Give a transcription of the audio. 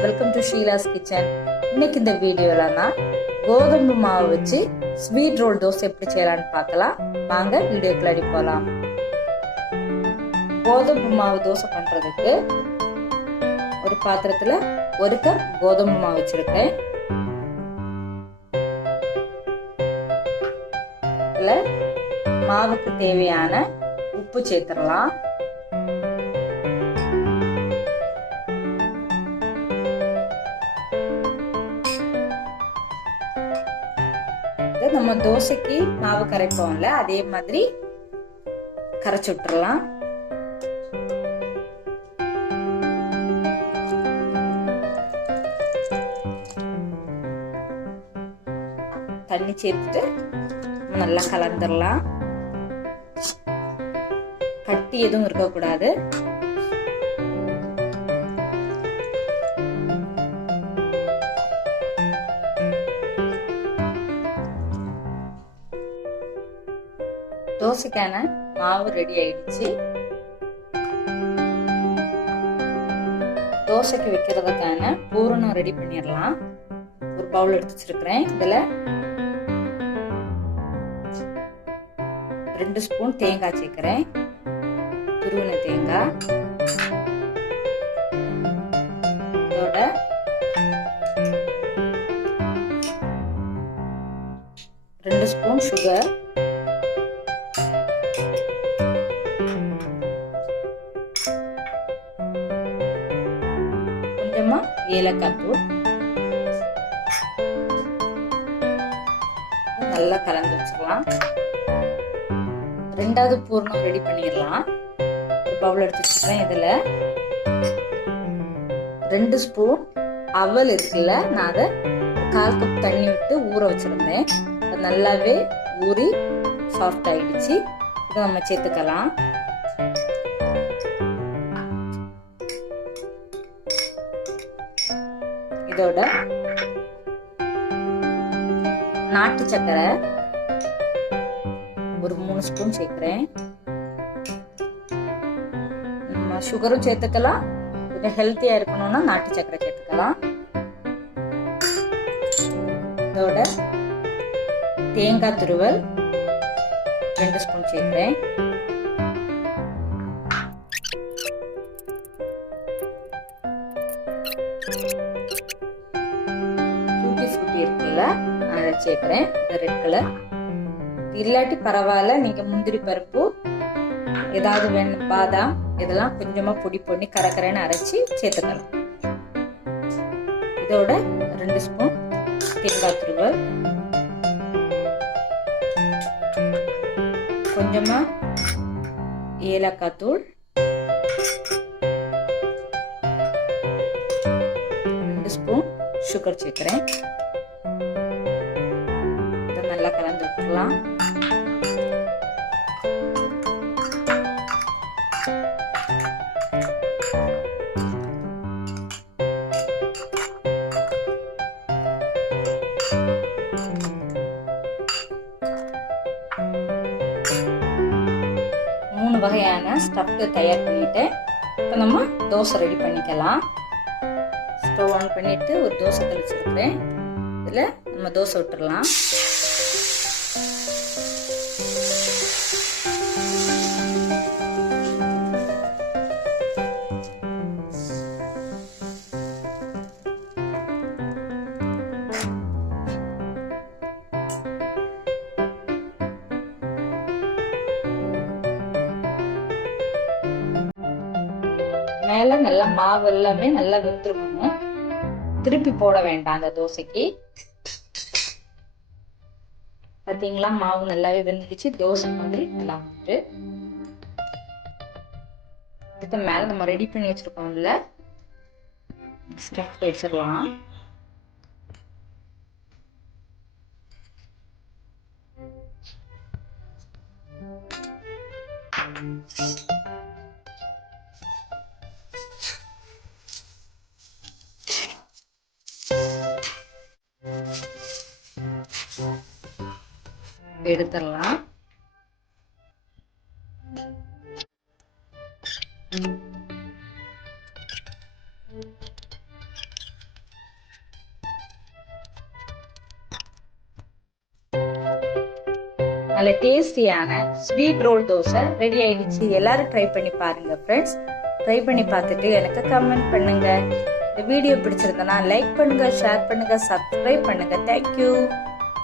Welcome to Sheela's kitchen. இன்னைக்கு இந்த வீடியோல நான் கோதுமை மாவு வச்சு ஸ்வீட் ரோல் தோசை எப்படி செய்யலாம்னு பார்க்கலாம். வாங்க வீடியோக்குள்ள போகலாம். கோதுமை மாவு தோசை பண்றதுக்கு ஒரு பாத்திரத்துல 1 கப் கோதுமை மாவு வச்சிருக்கேன். இதுல மாவுக்கு தேவையான உப்பு சேர்த்துடலாம். நம்ம தோசைக்கு மாவு கரைப்போம்ல, அதே மாதிரி கரைச்சு விட்டுறலாம். தண்ணி சேர்த்துட்டு நல்லா கலந்துடலாம். கட்டி எதுவும் இருக்கக்கூடாது. தோசைக்கான மாவு ரெடி ஆயிடுச்சு. தோசைக்கு வைக்கிறதுக்கான பூரணம் ரெடி பண்ணிடலாம். ஒரு பவுல் எடுத்து வச்சிருக்கிறேன். இதுல 2 ஸ்பூன் தேங்காய் சேர்க்கிறேன். துருவின தேங்காய். இதோட 2 ஸ்பூன் சுகர், கொஞ்சமா ஏலக்காய் தூள், நல்லா கலந்து வச்சுக்கலாம். 2வது பூரணம் ரெடி பண்ணிடலாம். ஒரு பவுல் எடுத்து வச்சுக்கிறேன். இதுல 2 ஸ்பூன் அவல் இருக்குல்ல, நான் அதை 1/4 கப் தண்ணி விட்டு ஊற வச்சிருந்தேன். அது நல்லாவே ஊறி சாஃப்ட் ஆயிடுச்சு. இதை நம்ம சேர்த்துக்கலாம். இதோட நாட்டு சக்கரை ஒரு 3 ஸ்பூன் சேர்க்கிறேன். நம்ம சுகரும் சேர்த்துக்கலாம். கொஞ்சம் ஹெல்த்தியா இருக்கணும்னா நாட்டு சக்கரை சேர்த்துக்கலாம். இதோட தேங்காய் துருவல் 2 ஸ்பூன் சேர்க்கிறேன். இருக்குல்ல, அதை சேர்க்கிறேன். ரெட் கலர் இல்லாட்டி பரவாயில்ல, நீங்க முந்திரி பருப்பு ஏதாவது வேணும், பாதாம் இதெல்லாம் கொஞ்சமா பொடி பண்ணி கரகரன்னு அரைச்சி சேர்த்துக்கலாம். இதோட 2 ஸ்பூன் தேங்காய் துருவல், கொஞ்சமா ஏலக்காய் தூள், 2 ஸ்பூன் சுகர் சேர்க்கிறேன். நல்லா கலந்து விட்டுலாம். மூணு வகையான ஸ்டஃப் தயார் பண்ணிட்டேன். இப்போ நம்ம தோசை ரெடி பண்ணிக்கலாம். ஸ்டவ் ஆன் பண்ணிட்டு ஒரு தோசை தெளிச்சிருக்கிறேன். இதுல நம்ம தோசை விட்டுறலாம். மேல நல்லா மாவு எல்லாமே நல்லா வெந்திருக்கணும். திருப்பி போட வேண்டாம் அந்த தோசைக்கு. பாத்தீங்களா, மாவு நல்லாவே வெந்துடுச்சு. தோசை மாதிரி நல்லா வந்துட்டு இதுக்கு மேல நம்ம ரெடி பண்ணி வச்சிருக்கோம்ல ஸ்டஃப் வச்சிடலாம். எடுத்துடலாம். நல்ல டேஸ்டியான ஸ்வீட் ரோல் தோசை ரெடி ஆயிடுச்சு. எல்லாரும் ட்ரை பண்ணி பாருங்க ஃப்ரெண்ட்ஸ். ட்ரை பண்ணி பார்த்துட்டு எனக்கு கமெண்ட் பண்ணுங்க. இந்த வீடியோ பிடிச்சிருந்தனா லைக் பண்ணுங்க, ஷேர் பண்ணுங்க, சப்ஸ்கிரைப் பண்ணுங்க. தேங்க்யூ.